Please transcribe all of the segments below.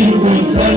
Alice,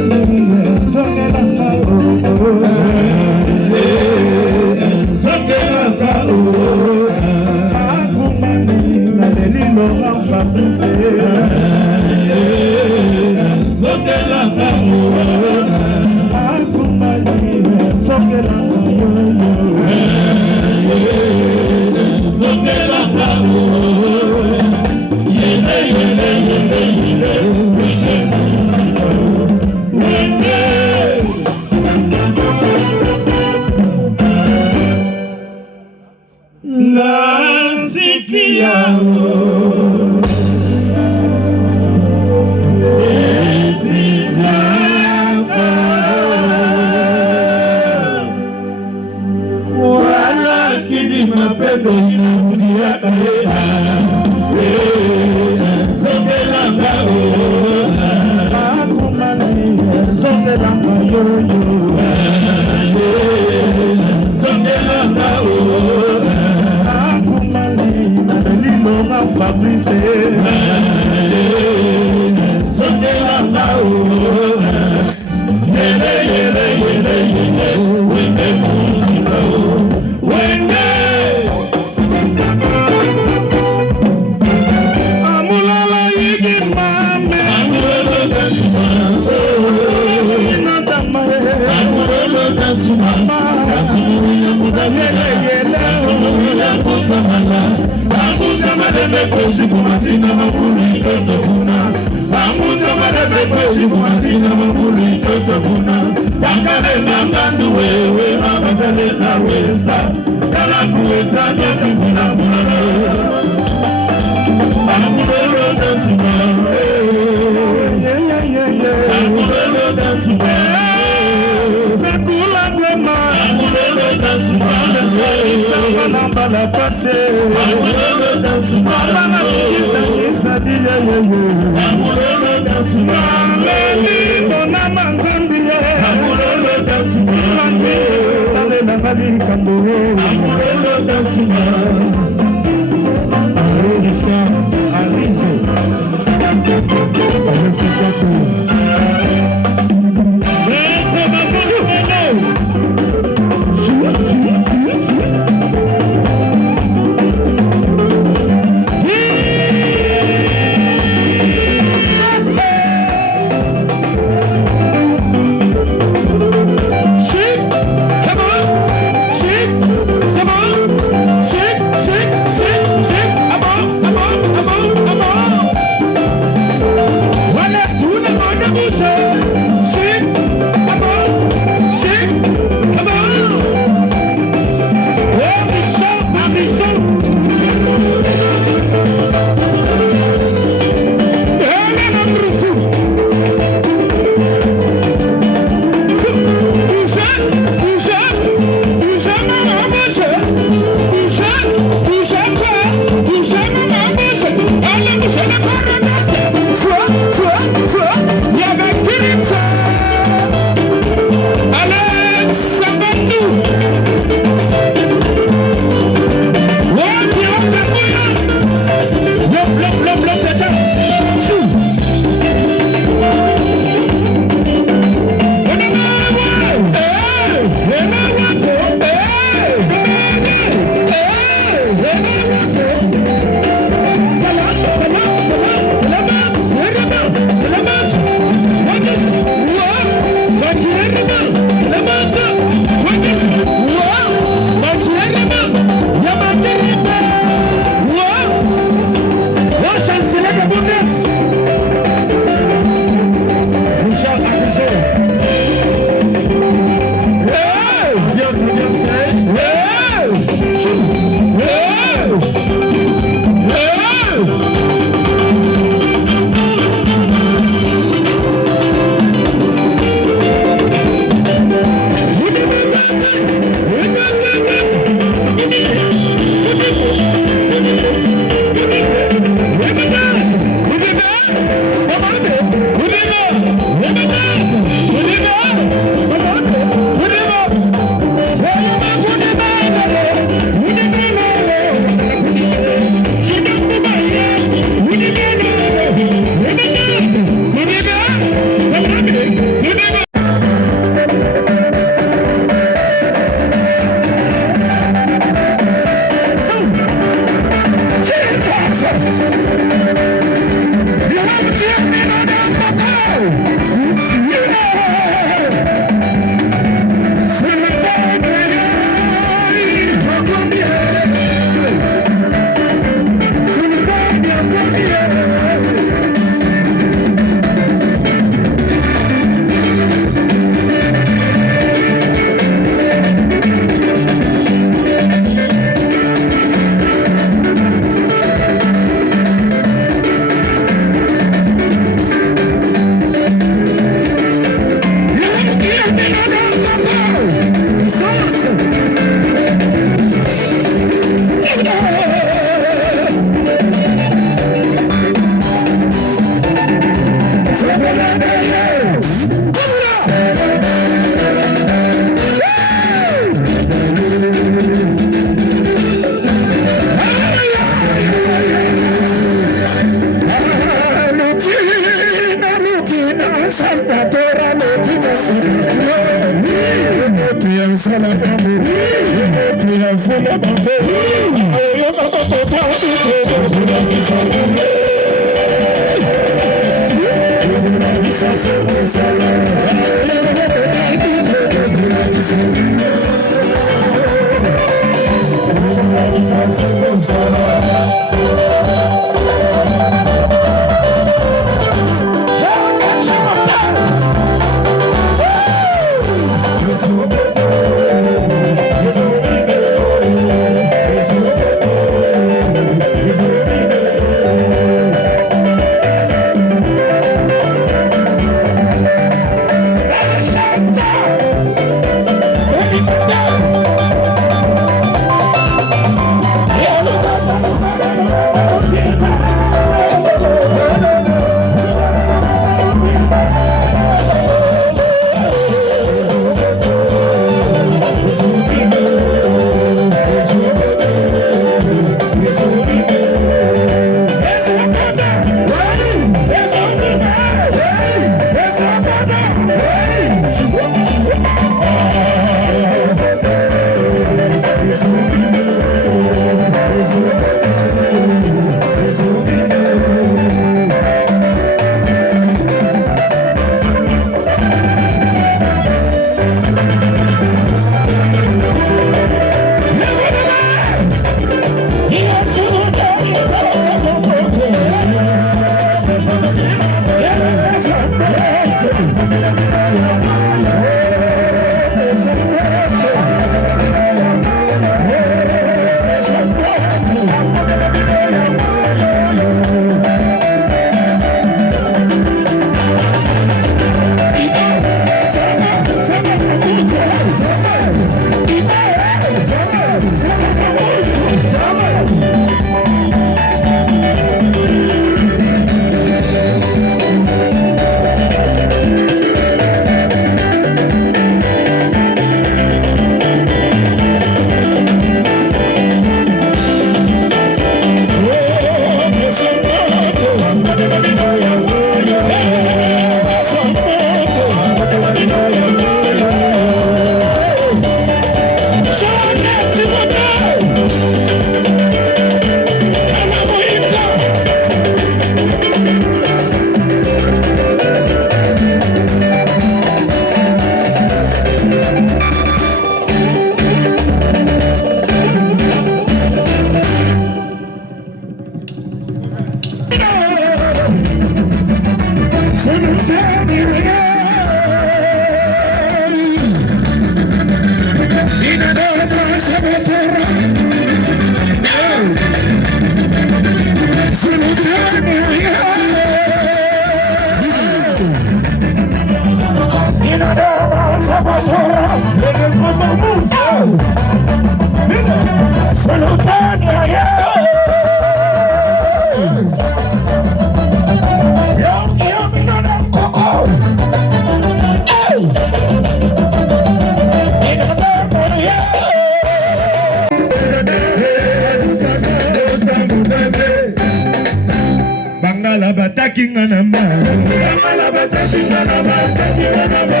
Bangala batakinga na ma, bangala batakinga na ma, batakinga na ma.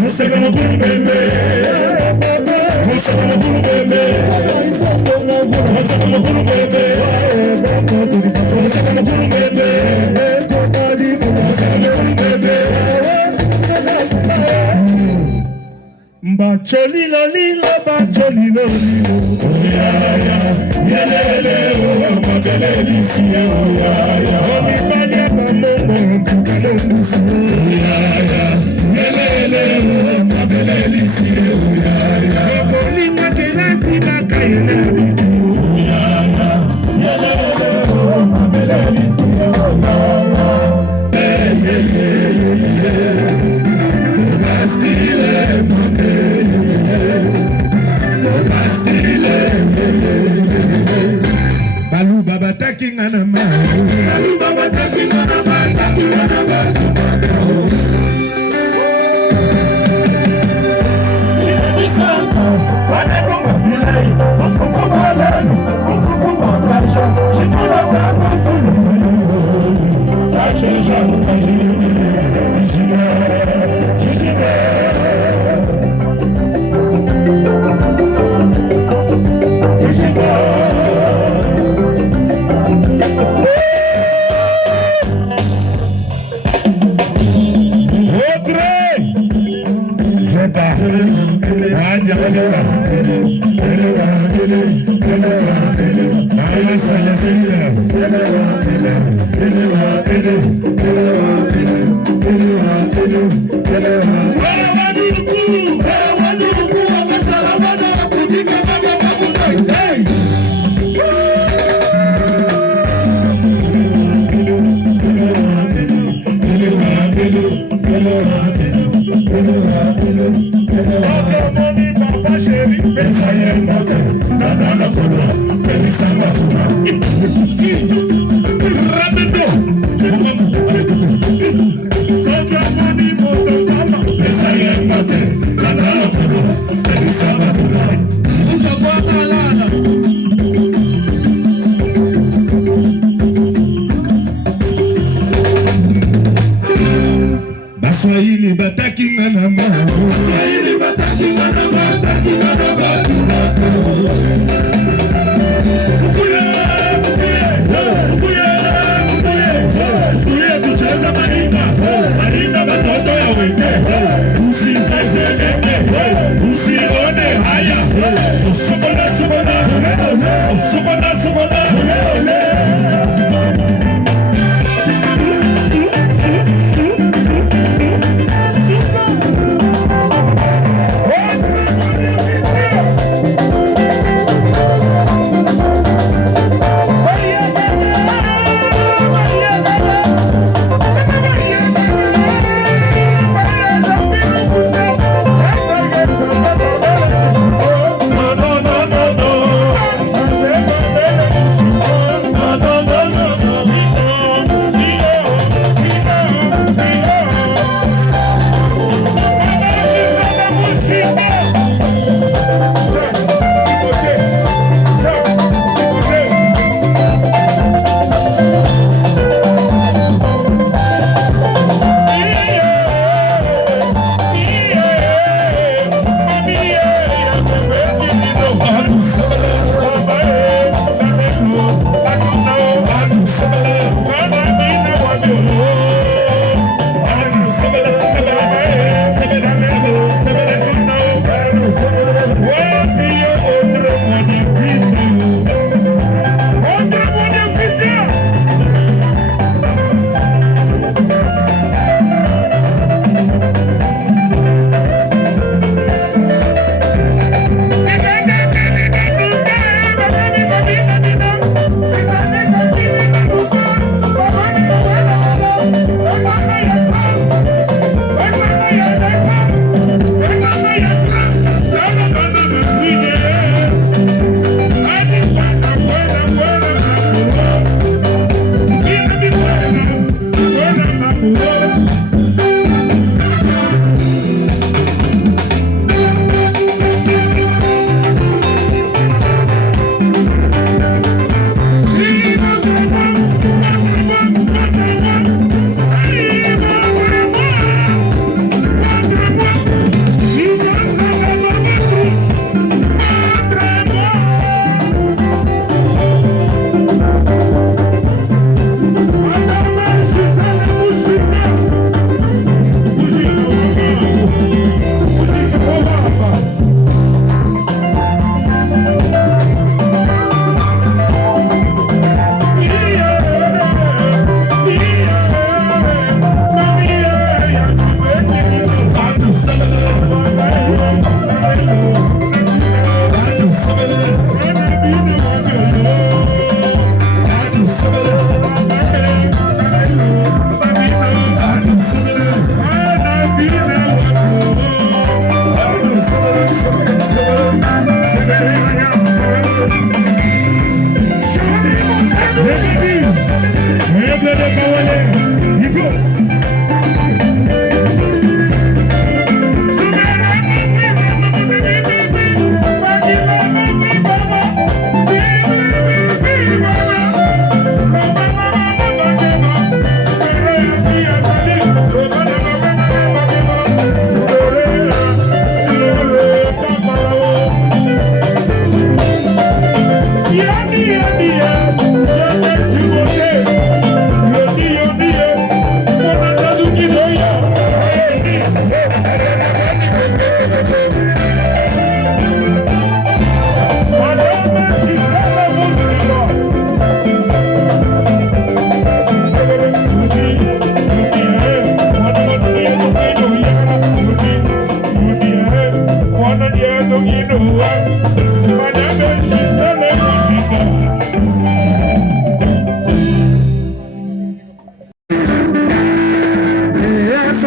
Musaka mukuru bembe, musaka mukuru bembe, musaka mukuru bembe, musaka mukuru bembe, musaka mukuru bembe. Bacholi lolilo, bacholi lolilo, ya ya, yelele o, mabele lisi ya ya, omi bali bamongo, kukalo musu, ya ya, yelele o, mabele lisi ya ya, ekoli makela sila kayela, ya ya, yelele o, mabele lisi ya ya, Balu baba taking on a man. Balu baba taking on a man. Taking on a man. Baswahili bataking anama, Baswahili bataking anama, bataking anama, kuya kucheza marinda, marinda batoto ya wende, usifeze nene, usione haya, usubona subona, usubona subona.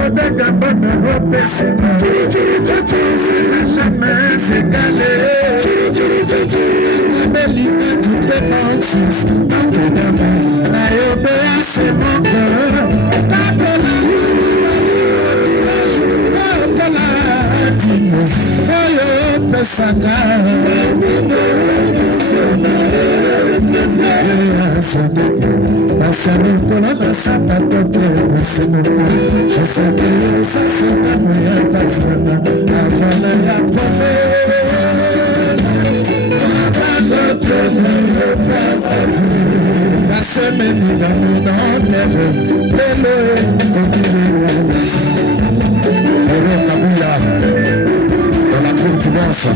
Bodega bonne robe, c'est ma ça n'a jamais égalé. La belle idée, toutes les pensées, un peu d'amour, la obéa, c'est mon cœur. La belle idée, je sais que ça se termine pas avant la la semaine d'amour dans tes rêves, Héros Kabouya, dans la cour du Manche.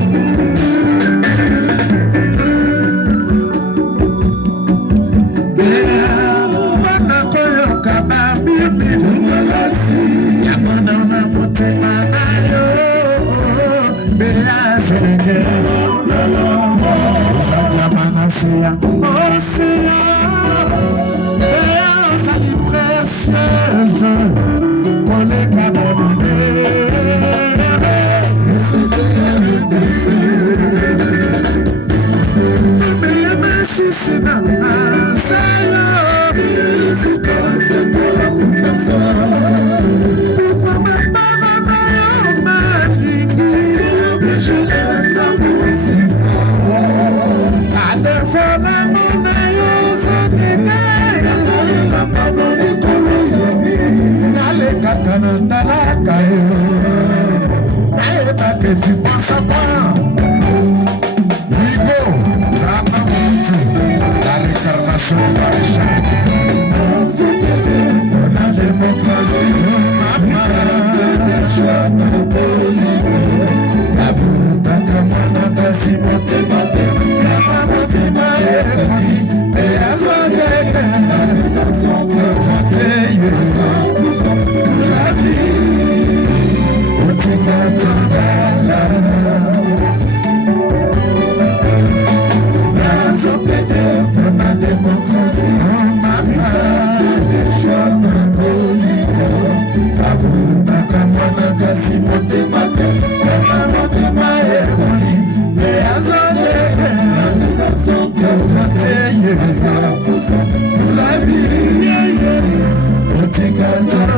Tu penses à moi, Rigo, la réincarnation du maréchal. La démocratie, maman, la bouta kamana kasi motimate, la mamotima ekoni, et azodeke, fanteye, la vie, otingatana. La démocratie, maman, la bouta kamana kasi motimate, la mamotima ekoni, et azodeke, fanteye, la vie, otingatana.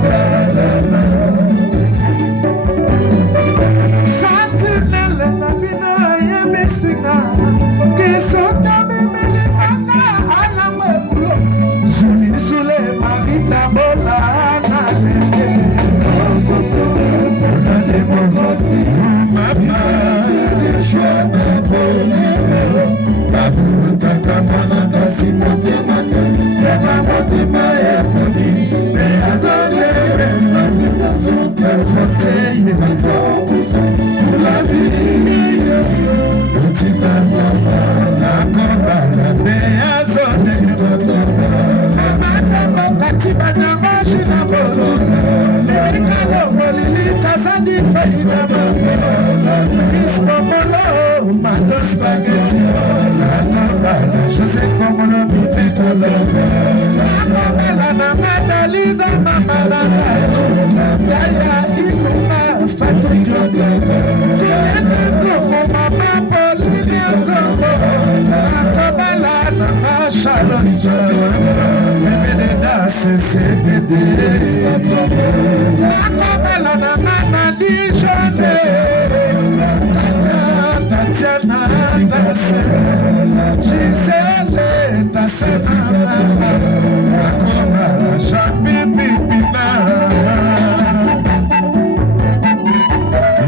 Je sais comment le bouffé pour la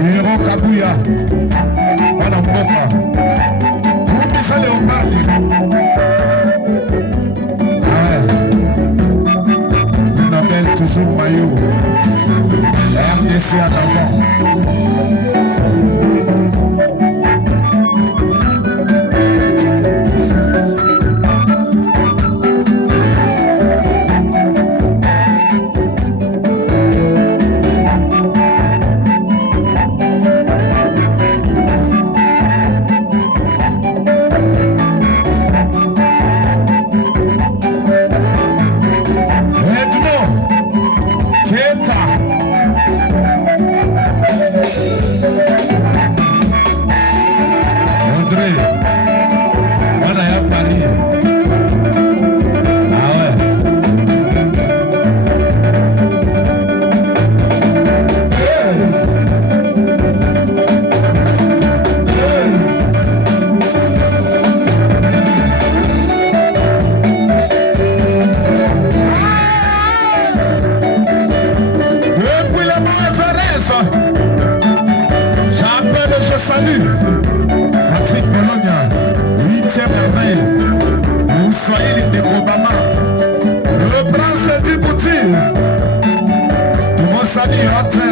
Héros Kabouya, Madame Boka, vous qui allez au parler. Une appelle toujours maillot. RDC à l'avant. basali yote.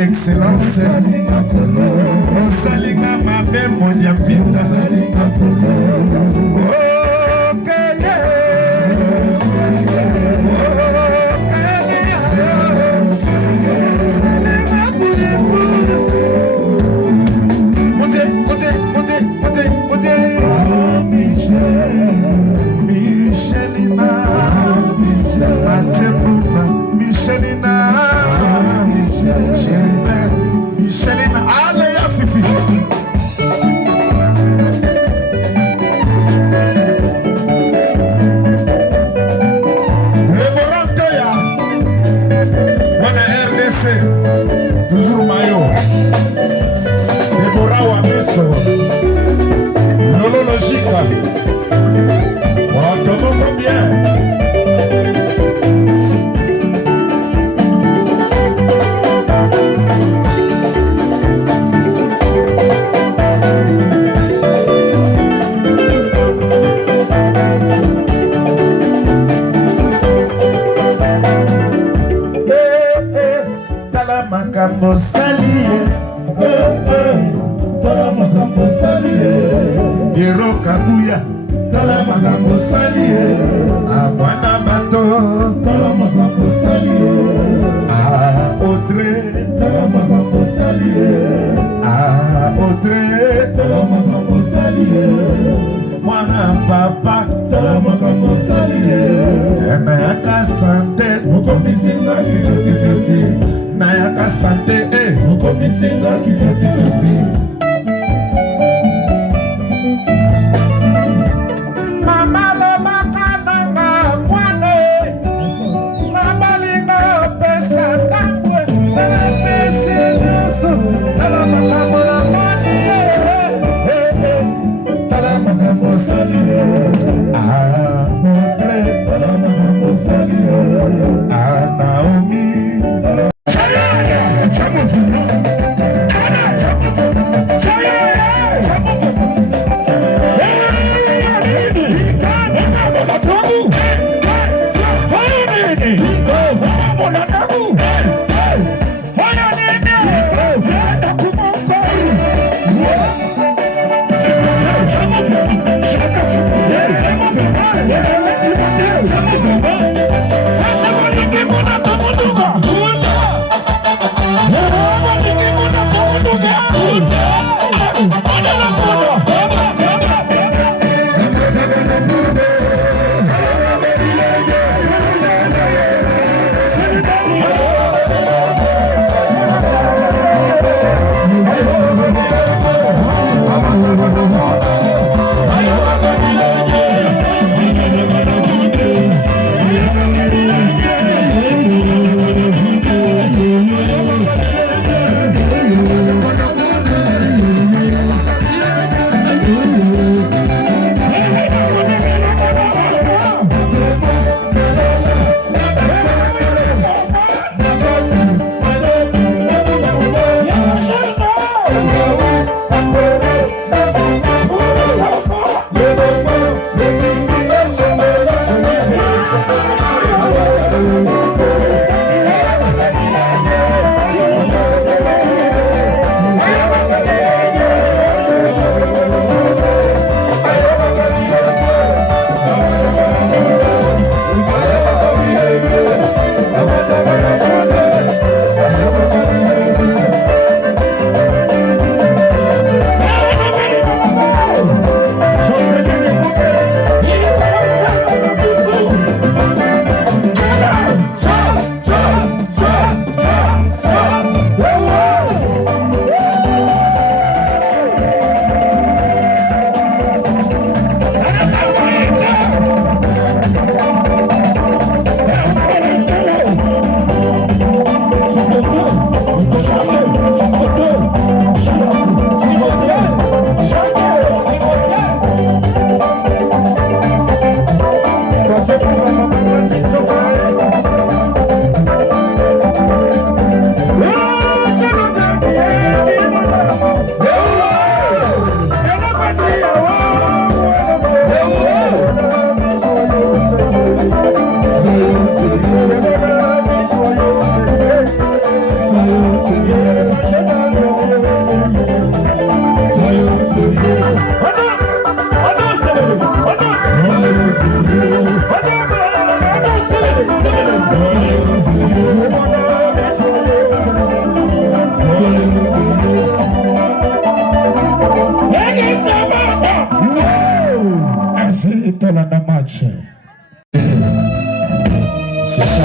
Excellence, on salinga mabe moja vita. Okay, Michelina, Michelina. Michelina, allez ya Fifi. Révérend wana RDC, toujours maillot. Déborah Wameso, Lolo Logique. Oh, comment combien? Makambo salie, tala makambo salie. Hero Kabuya, tala makambo salie. Abwana bato, tala makambo salie. Audrey, tala makambo salie. Audrey, tala makambo salie. Mwana papa, tala makambo salie. Nayaka sante, mukomisinga kifeti. Nayaka sante, mukomisinga kifeti. Mama lobaka nanga mwane, mama linga pesa tangwe, nana pesi nyusu, nana makambo na mwani, tala makambo salie. Audrey, tala makambo salie. Naomi,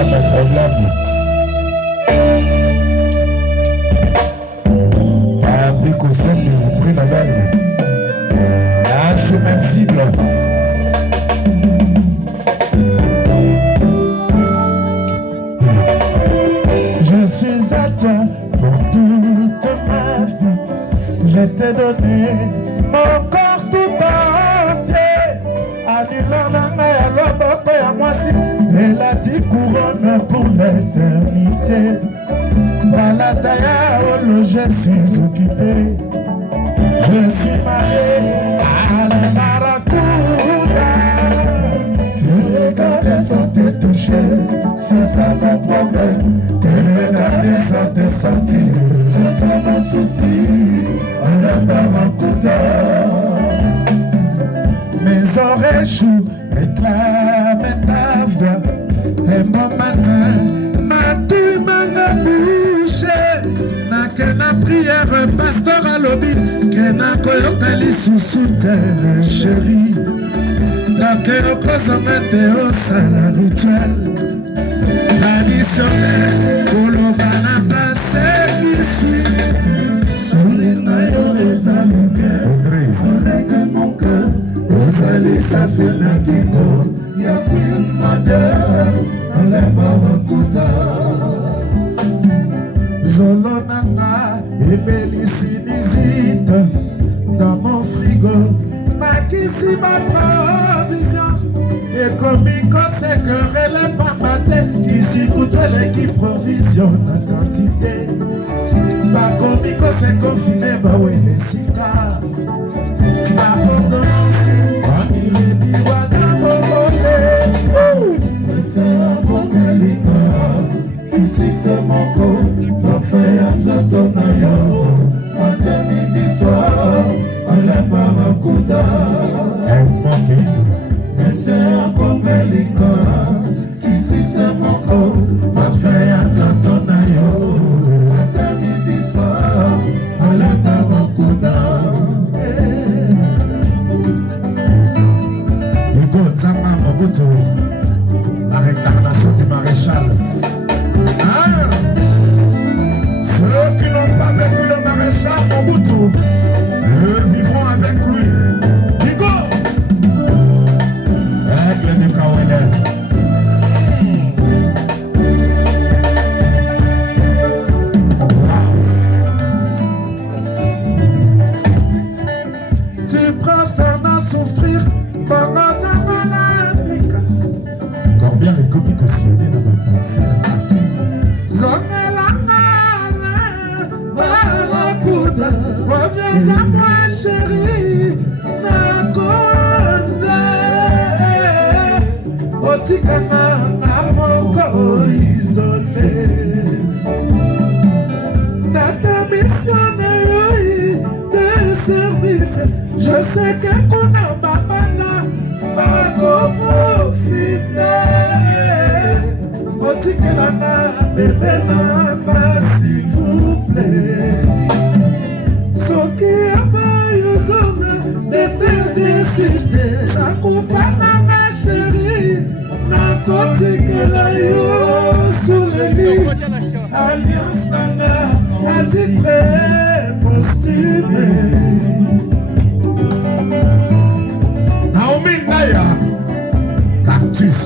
mon problème. Par précaution, j'ai pris la balle. Insensible. Je suis à toi pour toute ma vie. Je t'ai donné mon corps tout entier. Elle a dit couronne pour l'éternité. Balataya, je suis occupé. Je suis marié à la Barracuda. Tu regardes sans te toucher, c'est ça mon problème. Tu regardes sans te sentir, c'est ça mon souci. À la Barracuda. Mes oreilles jouent, réclament ta voix. Et mon matin, ma tu m'as bouché. Na que na prière pasteur à lobby, que na koyokali sous terre chérie. Tant que au consommate au sala rituel traditionnel, pour le banana c'est qui suit. Sourire na yo les amis, soleil de mon cœur. Osali ça fait na kiko, ya queen mother, on les Barracuda. Zolonanga et Bélicinizite dans mon frigo, Makisi ma provision. Et comme il conseille que relève pas matin, qui s'y coûte qui provisionne la quantité. Pas comme il conseille confiné, bah oui, les sika. Ma ordonnance, quand il est dit, ouana mon côté. C'est un bon délicat, ici c'est mon corps. La réincarnation du maréchal. Ah! Ceux qui n'ont pas vécu le maréchal Mobutu vivront avec lui. Digo! Règle du Kawele. Tu préfères n'en souffrir, combien les comiques cautionnés dans ma pensée. Barracuda, reviens à moi chérie, Nakonde. Otikana moko isolé. Nata missionné de service, je sais que qu'on a babana, pas profiter. Otikelana bébé nana s'il vous plaît. Soki abayozoma ete décidé. Nakufana ma chérie, nakotikela yo sous le lit. Alliance nana à titre posthume. Naomi Naya, Cactus.